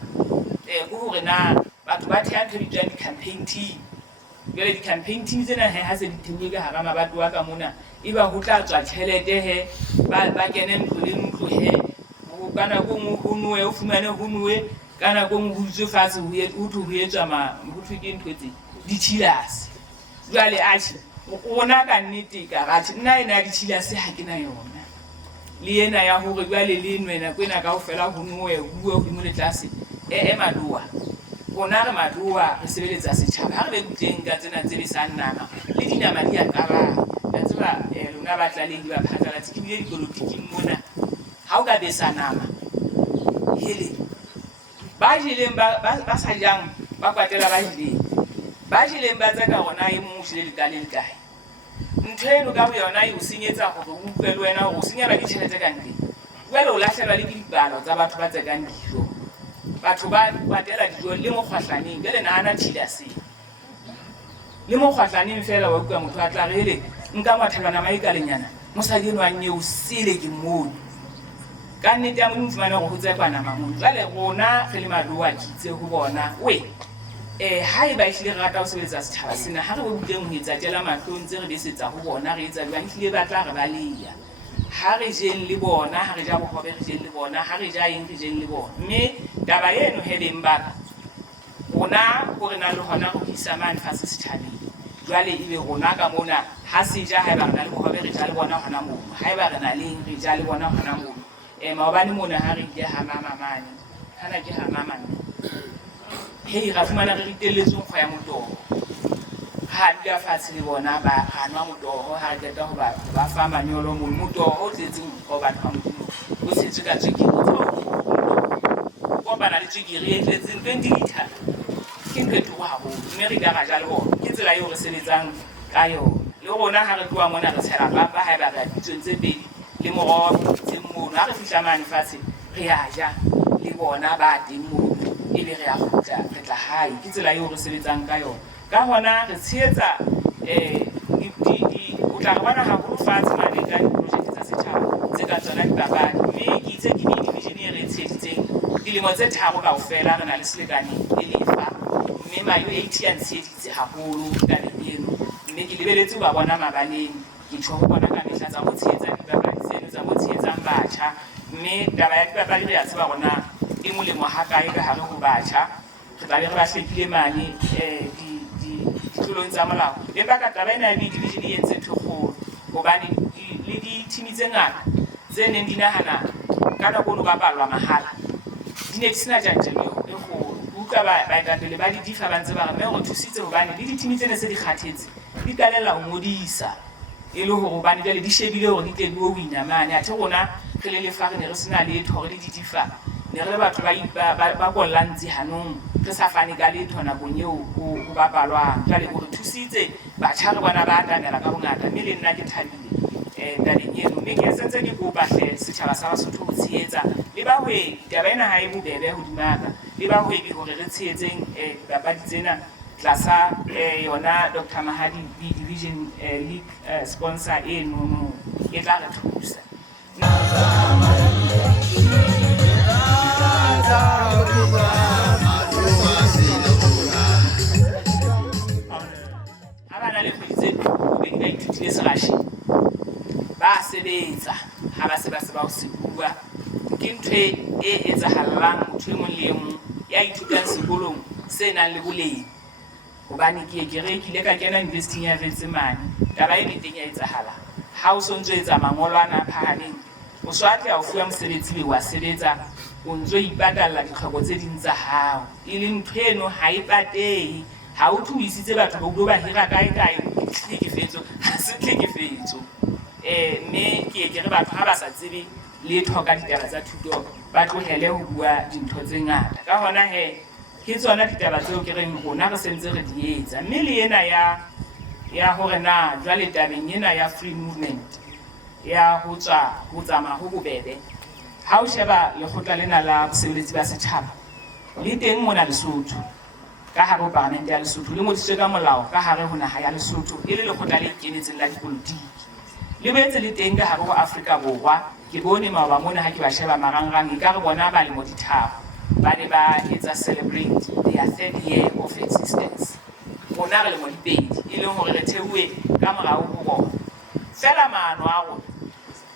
ke hore na batho ba theha ntho bitswang di-campaign team. Jwale di-campaign team tsena ha se di theilwe ka hara mabatowa ka mona, eba ho tla tswa tjhelete ba kene ntlo le ntlo ka nako engwe ho nowe, o fumane ho nowe, ka nako engwe ho utswe fatshe ho thwe ho etswa ho thwe ke ntho tse di-chillers. Jwale atjhe rona ka nnete ka rathe nna ena ya di-chillers ha ke na yona, le ena ya hore jwale le nwena kwena kaofela ho nowe bue hodimo le tlase madoa rona re madoa re sebeletsa setjhaba ha re be butleng ka tsena tse besang nama le dinama di a qabang ka tseba lona ba tlaleng ba phatlalatse ke bile dikolotiking mona ha o ka besa nama hele ba jeleng ba sa jang ba kwatela ba jeleng ba tsaka rona e mong jile lekale le kae ntho eno ka yona e o senyetsa gore o utlwe le wena o senyela ditšhelete ka ntle jwale o lahlehelwa le ke dipalo tsa batho ba tsekang dijo batho ba patela dijo le mo kgwahlaneng jwale nahana thilase le mo kgwahlaneng fela wa utlwa motho a tla re hele nka mathelwana maikalenyana mosadi eno a nyeo sele ke mmono ka nnete ya mo fumane go tsepa nama mo jwale rona re le madoa kitse ho bona we ha e ba ehlile re rata ho sebetsa setjhaba sena ha re bo butleng ho etsa tela mahlong tse re besetsa ho bona re etsa jwang ehlile ba tla re baleya ha re jeng le bona ha re ja bohobe re jeng le bona ha re ja eng re jeng le bona mme taba eno he beng ba rona ho re na le hona ho isa mane fatshe setjhabeng jwale ebe rona ka mona ha se ja ha ba re na le bohobe re ja le bona hona moo ha ba re na le re ja le bona hona moo maobane mona ha re ile ha mama mane hana ke ha mama hei ra fumana re ritelletswe nkgo ya motoho ha dula fatshe le bona ba anwa motoho ha re qeta ho ba fa manyolo mo motoho o tletseng ho batho ba modimo o setswe ka tswekere kopana le tswekere e tletseng 20 liter ke ntho haholo mme re ka ra ja le bona ke tsela eo re sebetsang ka yona le rona ha re tloa mona re tshela papa ha ba re ditsong tse pedi le moroho tse mmono ha re fihla mane fatshe re a ja le bona ba teng moo ebe re a kgutla re tla hae ke tsela eo re sebetsang ka yona ka hona re tshehetsa o tla re bona haholo fatshe mane ka diprojeke tsa setjhaba tse ka tsona dipapadi mme ke itse ke division e re tsheheditseng dilemo tse tharo kaofela re na le selekaneng le lefa mme mayo 80 a ntsheheditse haholo tabeng eno mme ke lebeletse ba bona mabaleng ke tjho ho bona ka mehla tsa ho tshehetsa dipapadi tseno tsa ho tshehetsang batjha mme taba ya dipapadi re a tseba rona e molemo ha kae ka hare ho batjha re tla be re ba hlekile mane ditlolong tsa molao empa ka taba ena ya division e entse ntho kgolo hobane le di-team tse ngata tse neng di nahana ka nako ono ba palwa mahala di ne di sena tjantjello e kgolo utlwa baetapele ba didifa ba ntse ba re mme re thusitse hobane le di-team tsene se di kgathetse di qalella ho ngodisa e le hore hobane jwale di shebile hore di tle di o wina mane athe rona re le lefa re ne re sena letho re le didifa ne re le batho ba kollantse hanong re sa fane ka letho nakong eo ho bapalwang jwale o re thusitse batjha re bona ba atamela ka bongata mme le nna ke thabile tabeng eno mme ke sentse ke kopa hle setjhaba sa Basotho ho tshehetsa le bahwebi taba ena ha e bobebe hodimaka le bahwebi hore re tshehetseng dipapadi tsena tlasa yona Dr. Mahadi B Division League sponsor eno e tla re thusa abana le kgweditse bobedi ba ithutile serashi ba sebetsa ha ba se ba ho se bua ke ntho e etsahallang motho e mong le e mong ya ithutang sekolong se nang le boleng hobane ke rekile ka kena investing ya Vetsemane taba e teng ya etsahala ha o sontso etsa mangolo ana phahaneng o swatla ho fuwa mosebetsi le wa sebetsa o ntso ipatalla ditlhoko tse ding tsa hao e leng ntho eno ha e patehe ha o thuisitse batho ba ulo ba hira kae tlhekefetso ha se tlhekefetso mme ke re batho ha ba sa tsebe letho ka ditaba tsa thuto ba tlohele ho bua dintho tse ngata ka hona ke tsona ditaba tseo ke reng rona re sentse re di etsa mme le ena ya hore na jwale tabeng ena ya free movement ya ho tsamaya ho bobebe ha o sheba lekgotla lena la bosebeletsi ba setjhaba le teng mona Lesotho ka hare ho parliament ya Lesotho le ngodisitswe ka molao ka hare ho naha ya Lesotho e le lekgotla le ikemetseng la dipolotiki le boetse le teng ka hare ho Afrika Borwa ke bone maoba mona ha ke ba sheba marangrang e ka re bona ba le mo ditharo ba ne ba etsa celebrate their 3rd year of existence rona re le mo dipedi e leng hore re thehuwe ka morao ho bona fela maano a rona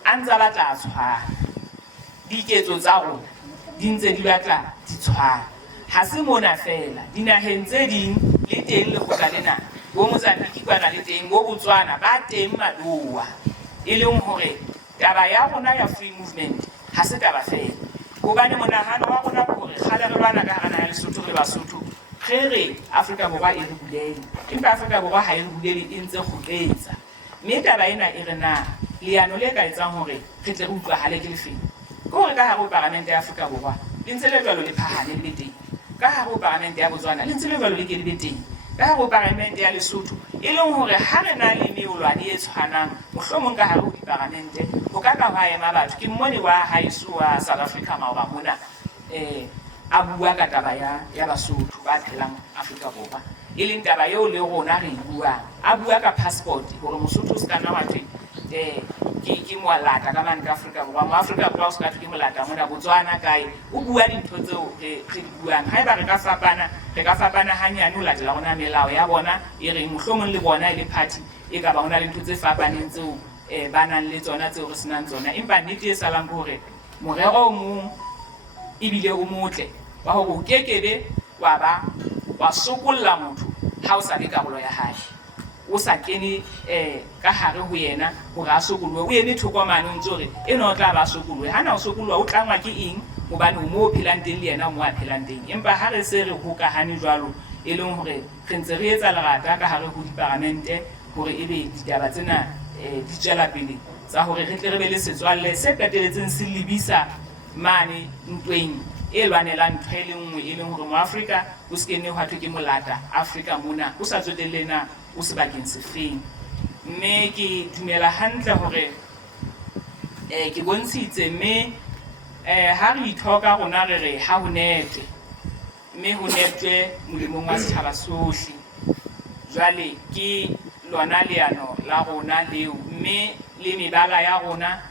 a ntse ba tla tshwana diketso tsa rona di ntse di batla di tshwana ha se mona fela dinaheng tse ding le teng lekgotla lena bo Mozambique kwana le teng bo Botswana ba teng madoa e leng hore taba ya rona ya free movement ha se taba fela hobane monahano wa rona ke hore kgale re lwana ka hara naha ya Lesotho le Basotho re Afrika Borwa e re bulele empa Afrika Borwa ha e re bulele e ntse kgutletsa mme taba ena e re na leano le ka etsang hore re tle re utlwahale ke lefeng ke hore ka hare ho parlamente ya Afrika Borwa le ntse le jwalo le phahane le beteng ka hare ho parlamente ya Botswana le ntse le jwalo le ke le beteng ka hare ho parlamente ya Lesotho e leng hore ha re na le meolwane e tshwanang mohlomong ka hare ho diparlamente ho ka ka hwa ema batho ke mmone wa haeso wa South Africa maoba mona a bua ka taba ya Basotho ba phelang Afrika Borwa e leng taba eo le rona re buang a bua ka passport hore Mosotho se ka nna batho ke moalata ka mane ka Afrika Borwa mo Afrika Borwa o se ka thwe ke molata mona Botswana kae o bua dintho tseo re di buang haeba re ka fapana hanyane ho latela rona melao ya bona e re mohlomong le bona le party e ka ba hona le ntho tse fapaneng tseo ba nang le tsona tseo re senang tsona empa nnete e salang ke hore morero o mong ebile o motle wa hore o kekebe wa sokolla motho ha o sa le karolo ya hae o sa kene ka hare ho yena hore a sokolwe o ene thokomane o ntse hore eno o tla ba sokolwe hana o sokolwa o tlangwa ke eng hobane o mo phelang teng le yena o mo a phelang teng empa ha re se re hokahane jwalo e leng hore re ntse re etsa lerata ka hare ho diparlamente hore ebe ditaba tsena di tswela pele tsa hore re tle re be le setswalle se qetelletseng se lebisa mane ntweng e lwanelang ntho e le nngwe e leng hore mo Afrika o se kene hwa thwe ke molata Afrika mona o sa tsotellena o sebakeng se feng mme ke dumela hantle hore ke bontshitse mme ha re ithoka rona re ha ho nete mme ho netwe molemong wa setjhaba sohle jwale ke lona leano la rona leo mme le mebala ya rona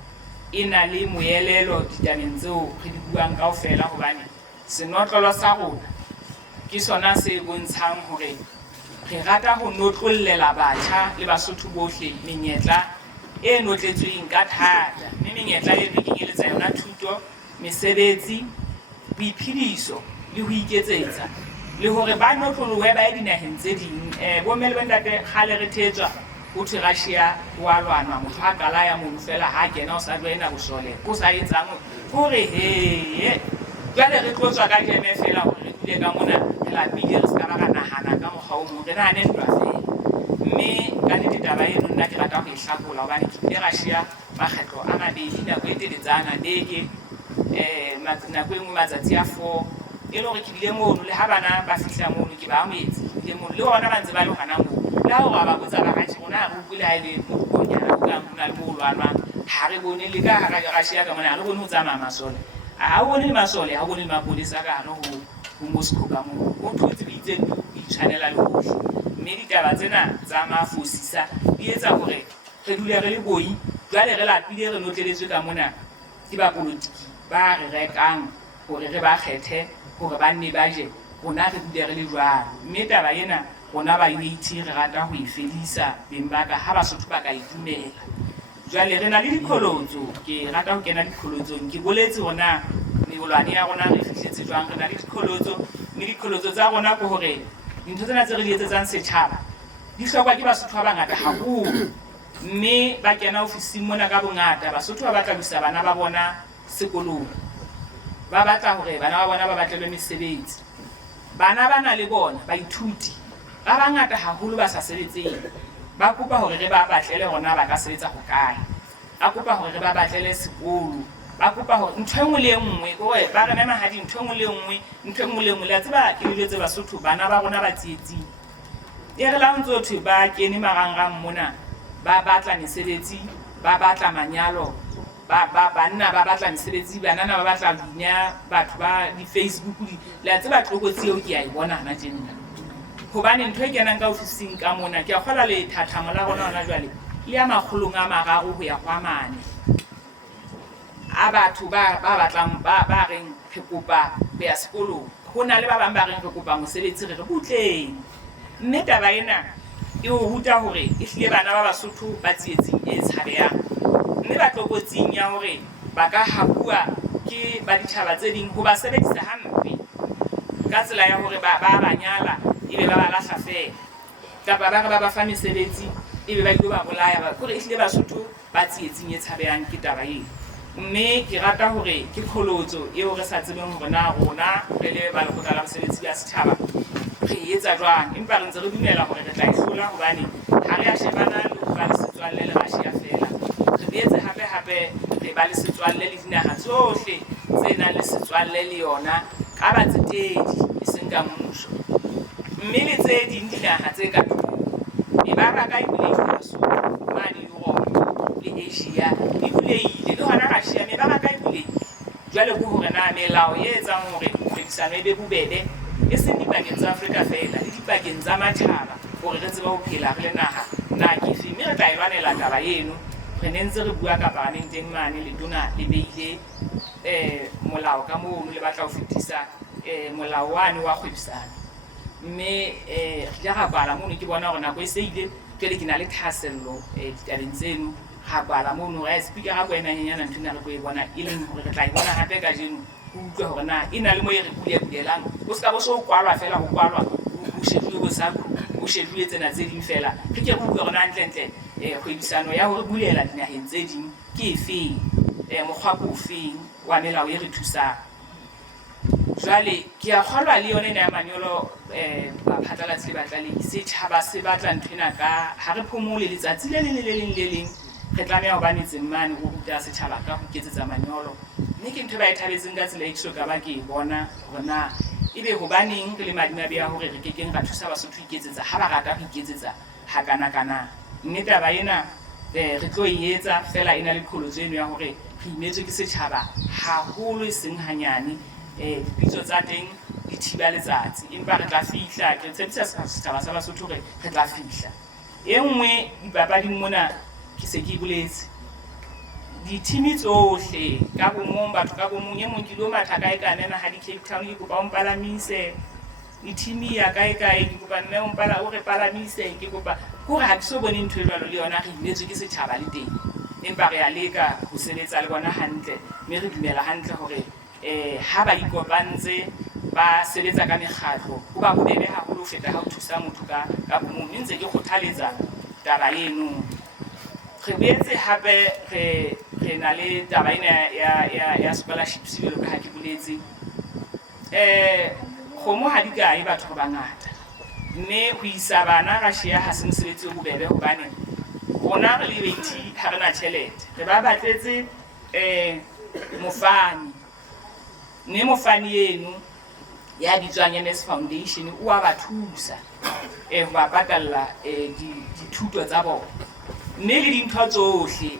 e na le moelelo ditabeng tseo re di buang kaofela hobane senotlolo sa rona ke sona se bontshang hore re rata ho notlollela batjha le Basotho bohle menyetla e notletsweng ka thata mme menyetla e re kenyeletsa yona thuto mesebetsi boiphediso le ho iketsetsa le hore ba notlolohe ba dinaheng tse ding bo mmele ba ntate khale re thetswa o thwe Russia wa lwana motho ha kala ya mo fela ha kena o sa joina bosole o sa etsang hore he jwale re tlotswa ka jeme fela hore re dule ka mona la bile re ska ba ka nahana ka mokgwa o mong re nahane ntwa fela mme ka ditaba eno nna ke rata ho ihlakola hobane ke ile Russia makgetlo a mabedi nako e teletsana beke nako e nngwe matsatsi a 4 e le hore ke dile mono le ha bana ba fihla mono ke ba amoetse le mono le hona ba ntse ba le hana moo la ho ba botsa ba gathi rona re utlwile ha ile mokonyana o ka mona le mo lwanwa ha re bone le ka hara Russia ka mona ha re bone ho tsamaya masole ha o bone le masole ha o bone le mapolesa ka hare ho Moscow ka moo o thotse ba itse di channela le hohle mme ditaba tsena tsa mafosisa di etsa hore re dule re le boi jwale re lapile re notleletswe ka mona ke ba politiki ba re rekang hore re ba kgethe hore ba nne ba je rona re dule re le jwalo mme taba ena rona ba UAT re rata ho ifedisa beng ba ka ha Basotho ba ka itumela jwale re na le dikolotso ke rata ho kena dikolotsong ke boletse hona meolwane ya rona re fihletse jwang re na le dikolotso mme dikolotso tsa rona ke hore dintho tsena tse re di etsetsang setjhaba di hlokwa ke Basotho ba bangata haholo mme ba kena ofising mona ka bongata Basotho ba batla busa bana ba bona sekolong ba batla hore bana ba bona ba batlelwe mesebetsi bana bana le bona baithuti ba bangata haholo ba sa sebetseng ba kopa hore re ba batlele rona ba ka sebetsa ho kae ba kopa hore re ba batlele sekolo ba kopa hore ntho engwe le engwe hore ba re mema ha di ntho engwe le engwe la tseba ke le tse Basotho bana ba rona ba tsietsing e re la ntse thwe ba kene marangrang mona ba batla mesebetsi ba batla manyalo banna ba batla mesebetsi banana ba batla dinya batho ba di Facebook la tseba tlokotsi eo ke a e bona na tjena hobane ntho e kenang ka ofising ka mona ke a kgola le thathamo la rona hona jwale le ya makgolong a mararo ho ya kwa mane a batho ba batlang ba reng re kopa ho ya sekolong hona le ba bang ba reng re kopa mosebetsi re butleng mme taba ena e o ruta hore e hlile bana ba Basotho ba tsietsing e tshabehang mme ba tlokotsing ya hore ba ka hapua ke ba ditjhaba tse ding ho ba sebedisa hampe ka tsela ya hore ba banyala ebe ba ba lahla fela kapa ba re ba ba fa mesebetsi ebe ba ile ba bolaya ba kore ehlile Basotho ba tsietsing e tshabehang ke taba ena. Mme ke rata hore ke kholotso eo re sa tsebeng hore na rona re le ba lekgotla la basebetsi ba setjhaba re etsa jwang, empa re ntse re dumela hore re tla ihlola hobane ha re a shebana le ho ba le setswalle le Russia fela, re boetse hape re ba le setswalle le dinaha tsohle tse nang le setswalle le yona ka batsetedi e seng ka mmuso. Mme le tse ding dinaha tse ka mebaraka e bulehile Basotho mane Europe le Asia e bulehile, le hona Russia mebaraka e bulehile. Jwale ke hore na melao e etsang hore kgwebisano e be bobebe e seng dipakeng tsa Afrika fela le dipakeng tsa matjhaba hore re tsebe ho phela re le naha na ke fe. Mme re tla e lwanela taba eno. Re ne ntse re bua ka parlamenteng mane letona le beile molao ka moo le batla ho fetisa molao wane wa kgwebisano. Mme re ja ga bala mono ke bona hore nako e se ile jwale ke na le thasello ditabeng tseno ga bala mono ga speaker ga kwena nyenyana nthina re go e bona e leng hore re tla e bona hape ka jeno ho utlwe hore na e na le mo e re bulelang o ska bo so kwalwa fela ho kwalwa ho sheduwe bo sa ho sheduwe tsena tse ding fela re ke re utlwe hore na ntle kgwebisano ya hore bulela dinaheng tse ding ke efeng mokgwa ko ofeng wa melao e re thusang. Jwale ke a kgolwa le yone ya manyolo ba phatlalatsi le batlaledi setjhaba se batla nthwena ka ha re phomole letsatsi le leng re tlameha ho banetse mane ho ruta setjhaba ka ho iketsetsa manyolo. Mme ke ntho ba e thabetseng ka tsela e ke so ka ba ke e bona hore na ebe hobaneng re le madimabe ya hore re kekeng ra thusa Basotho ho iketsetsa ha ba rata ho iketsetsa ha kana. Mme taba ena re tlo e etsa fela e na le kholotso eno ya hore re imetswe ke setjhaba haholo e seng hanyane. Dipitso tsa teng di thiba letsatsi empa re tla fihla ke tshepisa setjhaba sa Basotho hore re tla fihla. E nngwe dipapading mona ke se ke boletse di-team tsohle ka bomong batho ka bomong e mong ke lo matha kae ka nena ha di Cape Town ke kopa o mpalamise di-team ya kae ke kopa mme o re palamise ke kopa hore ha ke so bone ntho e jwalo le yona re imetswe ke setjhaba le teng empa re a leka ho sebetsa le bona hantle mme re dumela hantle hore ha ba ikopantse ba sebetsa ka mekgatlo ho ba bobebe haholo ho feta ha o thusa motho ka bomong. Ntse ke kgothaletsa taba eno. Re boetse hape re na le taba ena ya scholarships jwalo ka ha ke boletse kgomo ha di kae batho ba bangata mme ho isa bana Russia ha se mosebetsi o bobebe hobane rona re le baiti ha re na tjhelete re ba batletse mofani mme mofani eno ya bitswang MS Foundation o a ba thusa ho ba patalla dithuto tsa bona mme le dintho tsohle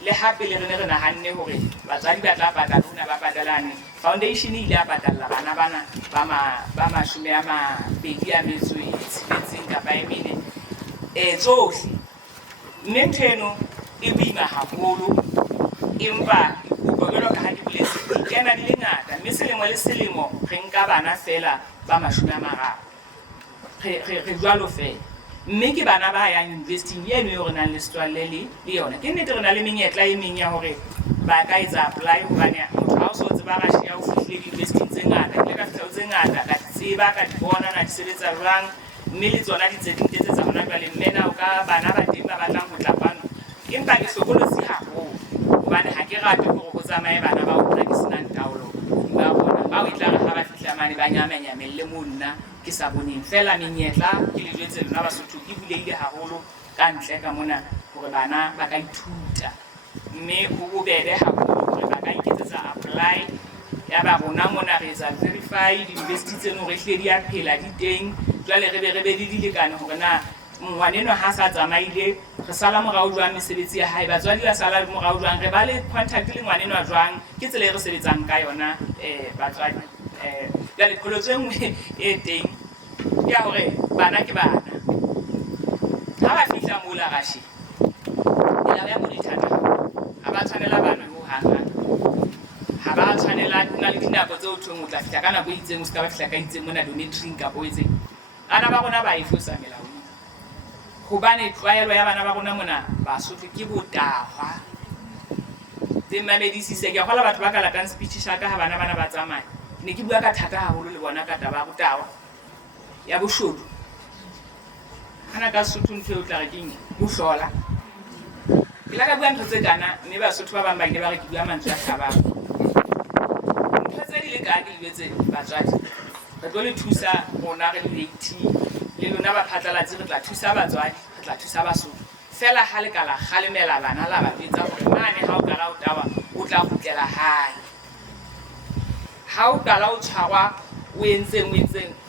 le hape le rene re nahanne hore batswadi ba tla patala hona ba patalane foundation ile a patalla bana ba 26 kapa e mene tsohle. Mme ntheno e boima haholo empa dikopo jwalo ka ha di boletse di kena di le ngata mme selemo le selemo re nka bana fela ba 30 re jwalo fela mme ke bana ba yang university eno e re nang le setswalle le yona. Ke nnete re na le menyetla e meng ya hore ba ka etsa apply hobane motho ha o so tseba Russia o fihlile di-university tse ngata le ka fihla tse ngata ka tseba ka di bona na di sebetsa jwang mme le tsona di tse ding tse tsa hona jwale mme na o ka bana ba teng ba batlang ho tla kwano empa ke hlokolotsi haholo hobane ha ke rate hore ho tsamaye bana ba hona ke senang taolo ba bona ba o itla re ha ba fihla mane ba nyamelle mo nna ke sa boneng fela menyetla ke le jwetse lona Basotho e buleile haholo ka ntle ka mona hore bana ba ka ithuta mme ho bobebe haholo hore ba ka iketsetsa apply ya ba rona mona re etsa verify di-university tseno re hle di a phela di teng jwale re be di lekane hore na ngwaneno ha sa tsamaile re sala morao jwang mesebetsi ya hae batswadi ba sala morao jwang re ba le contact le ngwaneno a jwang ke tsela e re sebetsang ka yona batswadi jwale kholotso enngwe e teng ya hore bana ke bana ha ba fihla mola Russia ya mo dithata ha ba tshwanela bana ho hanga ha ba tshwanela na le dinako tseo thong o tla fihla ka nako e itseng o ska ba fihla ka itseng mona donatoring ka bo itseng ana ba rona ba ifosa melao hobane tlwaelo ya bana ba rona mona Basotho ke botahwa tse mamedisise ke gola batho ba ka latang speech shaka ha bana ba tsamaya ne ke bua ka thata haholo le bona ka taba ya botahwa ya boshodu ana ka Sotho ntho o tla re keng o hlola ke la ka bua ntho tse kana mme Basotho ba bang ba ile ba re ke bua mantswe a hlabang ntho tse di le ka ke lebetse batswadi re tlo le thusa rona re le 18 le lona ba phatlalatsi re tla thusa batswadi re tla thusa Basotho fela ha le kala kgalemela bana la ba etsa hore mane ha o kala o tawa o tla kgutlela hae ha o kala o tshwarwa o entseng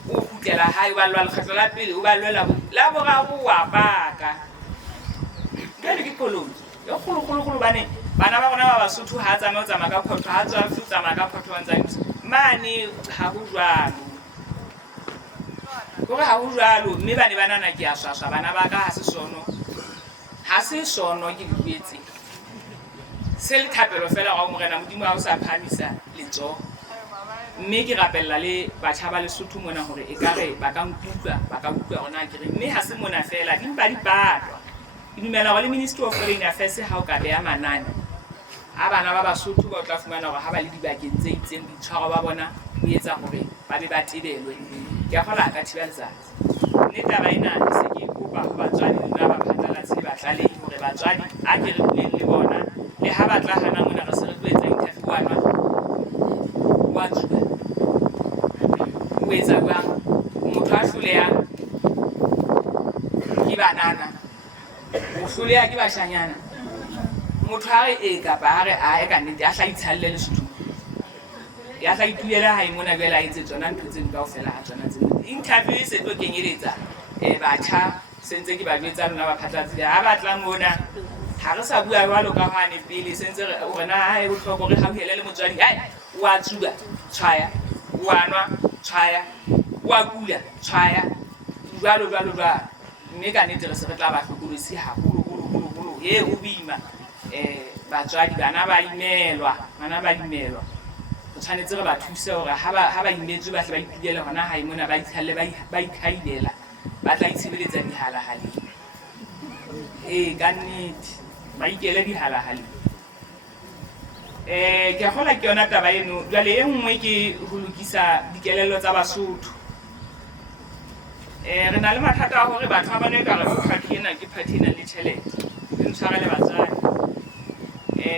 o kgutlela hae ba lwa lekgetlo la pele o ba lwela la boraro wa baka ke koloi yo kholo bane bana ba rona ba Basotho ha tsamaya o tsamaya ka photho ha tswa o tsamaya ka photho wa ntsa mane ha ho jwalo gore ha ho jwalo mme bane bana na ke a swaswa bana ba ka ha se sono ke dibuetse se le thapelo fela ga o morena modimo ha o sa phamisa letso mme ke rapella le batjha ba Lesotho mona hore e kare ba ka utlwa ona ke re mme ha se mona fela di mpa di patwa ke dumela le Ministry of Foreign Affairs ha o ka beya manane a bana ba Basotho ba tla fumana hore ha ba le dibakeng tse itseng boitshwaro ba bona bo etsa hore ba be ba tebelwe ke a gola ka thiba letsatsi ne taba ena se ke kopa ho batswadi le ba phatlalatsi le batlalehi hore batswadi a ke re buleng le bona le ha ba tla hana mona re se re tloetsa interview wa tsuba o etsa bang motho a hlolehang ke banana o hloleha ke bashanyana motho a re e kapa a re a ka nnete a hla itshalle Lesotho ya hla itulela ha imona bela itse tsona ntho tse nka o fela ha tsona tse interview se tlo kenyeletsa batjha sentse ke ba jwetsa lona ba phatlatsi ha ba tla mona ha re sa bua jwalo ka hwane pele sentse re na ha e bohloko re hauhele le motswadi wa tsuba tshwaya wa nwa tshwaya wa kula tshwaya jwalo mme ka nnete re se re tla ba hlokolose haholo ye o bima batswadi bana ba imelwa o tshwanetse re ba thuse hore ha ba imetswe ba tle ba ipilele hona ha imona ba ithalle ba ikhailela ba tla itshebeletsa dihalahale ka nnete ba ikele dihalahale ke gola ke yona taba eno jwale e nngwe ke ho lokisa dikelello tsa Basotho re na le mathata a hore batho ba bane ka re party ena ke party ena le tjhelete le ntshwarele batswadi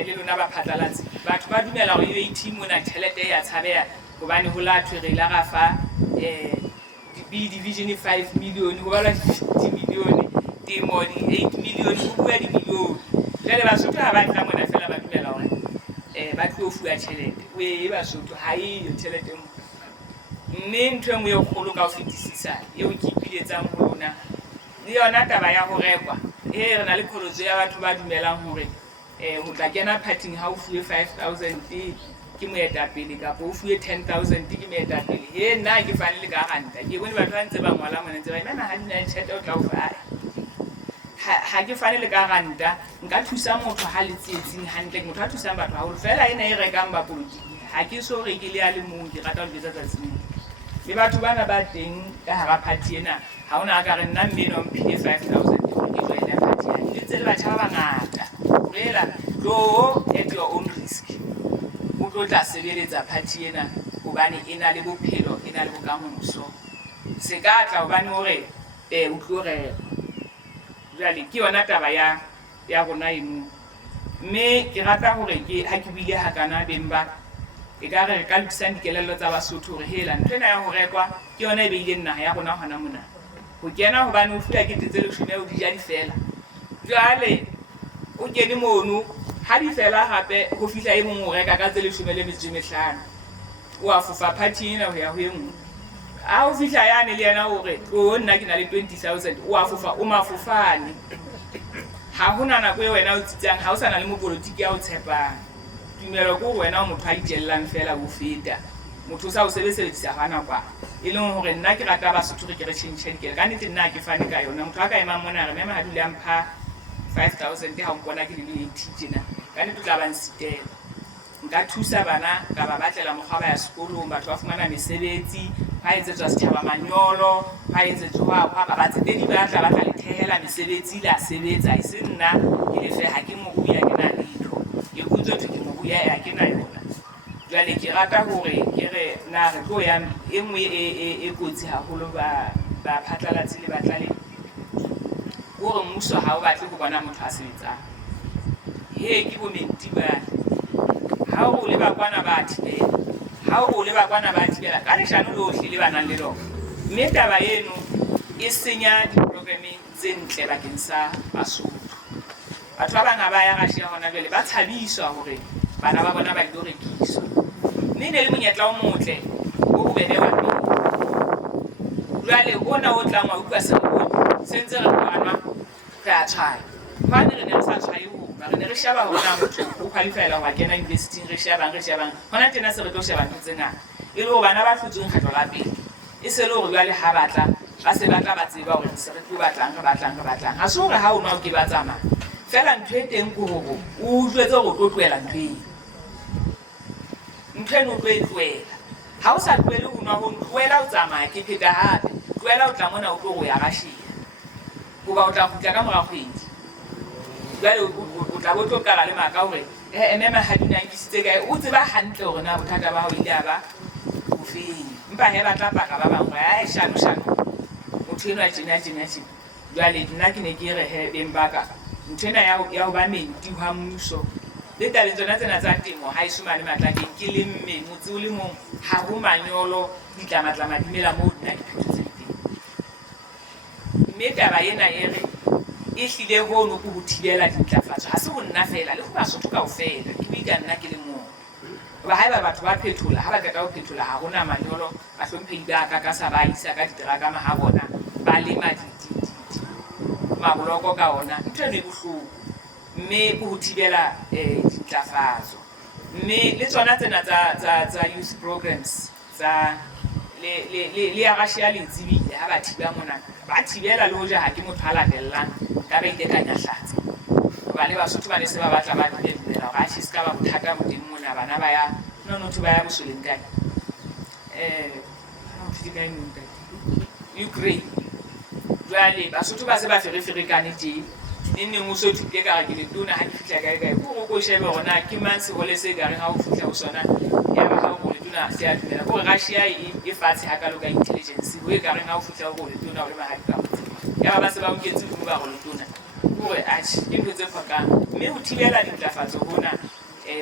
le lona ba phatlalatsi batho ba dumela hore UAT mona tjhelete ya tshabeha hobane ho lathwe re la rafa B division 5 million ho bala 50 million temo di 8 million ho bua di million jale Basotho ha ba tla mona fela ba dumela hore ba tlo fuwa tjhelete we Basotho ha e tjhelete mo mme ntho e nngwe e kgolo ka ho fetisisa eo ke ipiletsang ho lona le yona taba ya ho rekwa re na le kholozo ya batho ba dumelang hore ho tla kena parting ha o fuwe 5000 ke moetapele kapa o fuwe 10000 ke moetapele nna ke fane le ka ranta ke bone batho ba ntse ba ngwala mona ntse ba imana ha dina tjhelete o tla o fa ha ke fane le ka ranta nka thusa motho ha le tsietsing hantle motho a thusang batho haholo fela ena e rekang ba poloti ha ke so re ke le ya le mong ke rata ho jwetsa tsatsing le batho bana ba teng ka hara party ena ha ona ka re nna mmeno mphile 5000 ke joina party ya le tse le batho ba bangata rela lo at your own risk o tlo tla sebeletsa party ena hobane ena le bophelo ena le bokamoso se ka tla hobane hore o tlo re jale ke yona taba ya rona eno mme ke rata hore ha ke bile ha kana bemba e ka re ka lokisang dikelello tsa Basotho hore hela nthwena ya ho rekwa ke yona e beile nna ya rona hona mona ho kena hobane o fuwa ke tetse le shome o di ja di fela jale o kene mono ha di fela gape ho fihla e mong o reka ka tsele shome le metsi mehlano o a fofa party ena ho ya ho engwe a o fihla yane le yena hore o nna ke na le 20000 o a fofa o mafofane ha hona nako e wena o tsitsang ha o sana le mopolotiki ya o tshepang tumelo ko wena o motho a itellang fela ho feta motho sa o sebedisa hana kwa e leng hore nna ke rata Basotho re ke re change dikele ka nnete nna ke fane ka yona motho a ka emang mona re mema ha dule ampha 5000 ha o mpona ke le 80 tjena ka nnete tla ba nsitela nka thusa bana ka ba batlela mokgwa ba ya sekolong batho ba fumana mesebetsi ha etsetswa setjhaba manyolo ha etsetswa ba batsetedi ba tla le thehela mesebetsi la sebetsa e se nna ke le fe ha ke mo buya ke na letho ke butse ke mo buya ya ke na yona jwale ke rata hore ke re na re tlo ya e nngwe e kotsi haholo ba phatlalatsi le batlale hore mmuso ha o batle ho bona motho a sebetsang. He ke bomenti ba ha o le ba kwana ba thibela, ha o le ba kwana ba thibela ka leshano lohle le banang le lona. Mme taba eno e senya di-programming tse ntle bakeng sa Basotho. Batho ba bang ba ya Russia hona jwale ba thabiswa hore bana ba bona ba ilo rekiswa. Mme ne le monyetla o motle o bobebe wa pele. Jwale ona o tlang wa utlwa sentse re bana re a try. Ba ne re ne sa try ho ba re ne re sheba hore na motho o qualifyela ho kena investing, re shebang hona tjena se re tlo sheba ntse ngata e le ho bana ba hlotseng kgetlo la pele e se le hore jwale ha batla ba se batla ba tseba hore se re tlo batlang ha se hore ha o nwa o ke ba tsamaya fela ntho e teng ko hore o jwetse hore o tlo tlohela ntho eno o tlo e tlohela ha o sa tlohele ho nwa ho tlohela o tsamaya ke pheta hape tlohela o tla mona o tlo go ya Russia hoba o tla kgutla ka mora kgwedi. Jwale o tla bo tlo qala le maka hore mema ha di nakisitse kae o tseba hantle hore na bothata ba hao ile ba o feng mpa he batla paka ba bangwe a shano motho eno a tjena jwale nna ke ne ke re he beng baka ntho ena ya ho ba menti ha mmuso le tabeng tsona tsena tsa temo ha e sumane matlakeng ke le mme motse o le mong ha ho manyolo ditlamatlama di mela moo nna ke phutse teng. Mme taba ena e re e hlile hono go thibela dintlafatso ha se ho nna fela le go Basotho kaofela ke buika nna ke le mong ba haeba batho ba phethola ha ba ka ho phethola ha hona manyolo ba hlomphehi ba ka sa ba isa ka diteraka ma ha bona ba lema maboloko ka ona ntho e bohloko mme go thibela dintlafatso. Mme le tsona tsena tsa youth programs tsa le ya Russia le tsebile ha ba thiba mona ba thibela le ho ja ha ke motho a latellang ka ba itekanya hlatsa ba le Basotho ba ne se ba batla ba dilemela ga se ska ba bothata modimo mona bana ba ya notho ba ya bosoleng kae Ukraine. Jwale Basotho ba se ba ferekane tje nne mo so thuke ka re ke le tona ha di fitla kae go shebe hona ke mang se hole se ka re ha o fitla ho sona ya ba ha go le tona se a dumela go Russia e fatshe ha ka loka intelligence ho e ka re ha o fitla go le tona o le mahadi ka ya ba se ba nketse go ba go le tona hore a ke ntse phaka mme ho thibela dintlafatso hona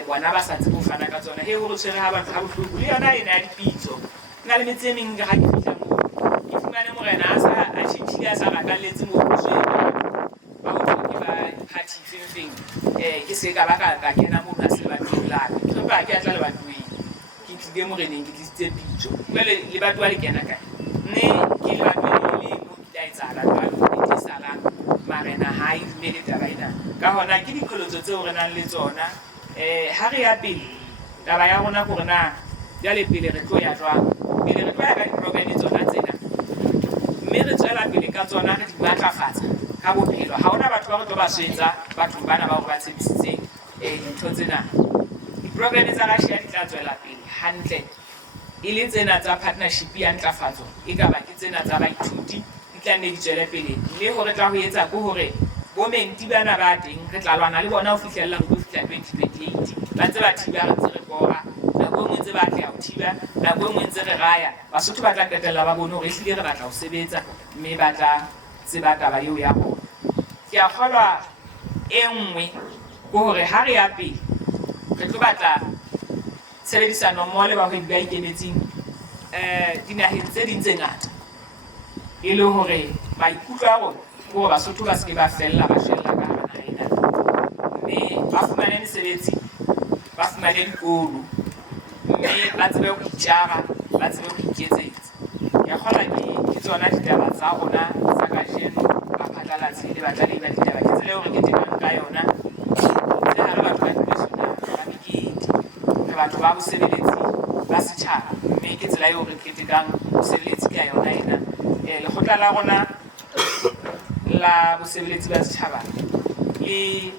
bona ba sa tsebo fana ka tsona he hore tshwere ha batho ha bohloko le yona ena ya dipitso nna le metse meng ga ke fitla mo ke fumane morena a sa a tshitile a sa rakalletse mo go tswela party thing ke se ka ba ka kena mo ka se ba tlola ke ba ke atla le batho ke tlile mo reneng ke tlitse pitso jwale le batho ba le kena ka ne ke le batho le mo ke tla etsala ba le ke sala marena ha e dumele taba ena ka hona ke dikolotso tseo re nang le tsona ha re ya pele taba ya rona gore na jale pele re tlo ya jwang pele re tlo ya ka diprogramme tsona tsena mme re tswela pele ka tsona re di matlafatsa ka bophelo ha ona batho ba go tlo ba swetsa batho bana ba go ba tsebisitseng dintho tsena diprogramme tsa Russia di tla tswela pele hantle e le tsena tsa partnership ya ntlafatso e ka ba ke tsena tsa baithuti di tla nne di tswele pele le hore tla ho etsa go hore bo menti bana ba teng re tla lwana le bona ho fihlella go fihla 2028 ba ntse ba thiba re ntse re bora nako engwe ntse ba tla ho thiba nako engwe ntse re raya Basotho ba tla qetella ba bone hore ehlile re batla ho sebetsa mme ba tla tseba taba eo ya bona. Ke a kgolwa e nngwe go hore ha re ya pele re tlo batla tshebedisano mmoho le bahwebi ba ikemetseng dinaheng tse ding tse ngata e le hore maikutlo a rona gore Basotho ba seke ba fella ba shella ka hana ena mme ba fumane mesebetsi ba fumane dikolo mme ba tsebe go itjara ba tsebe go iketsetsa. Ke kgolwa ke tsona ditaba tsa rona tsa kajeno ba phatlalatse le batla le ba ditaba ke tsela hore ke tekang ka yona tse ha re batho ba dipesona ba mekete re batho ba bosebeletsi ba setjhaba mme ke tsela eo re ketekang bosebeletsi ka yona ena lekgotla la rona la bosebeletsi ba setjhaba le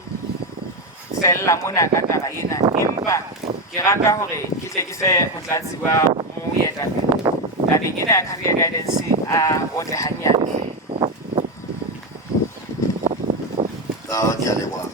fella mona ka taba ena empa ke rata hore ke tle ke fe motlatsi wa moetapele tabeng ena ya career guidance a otle hanyane ka ke a leboha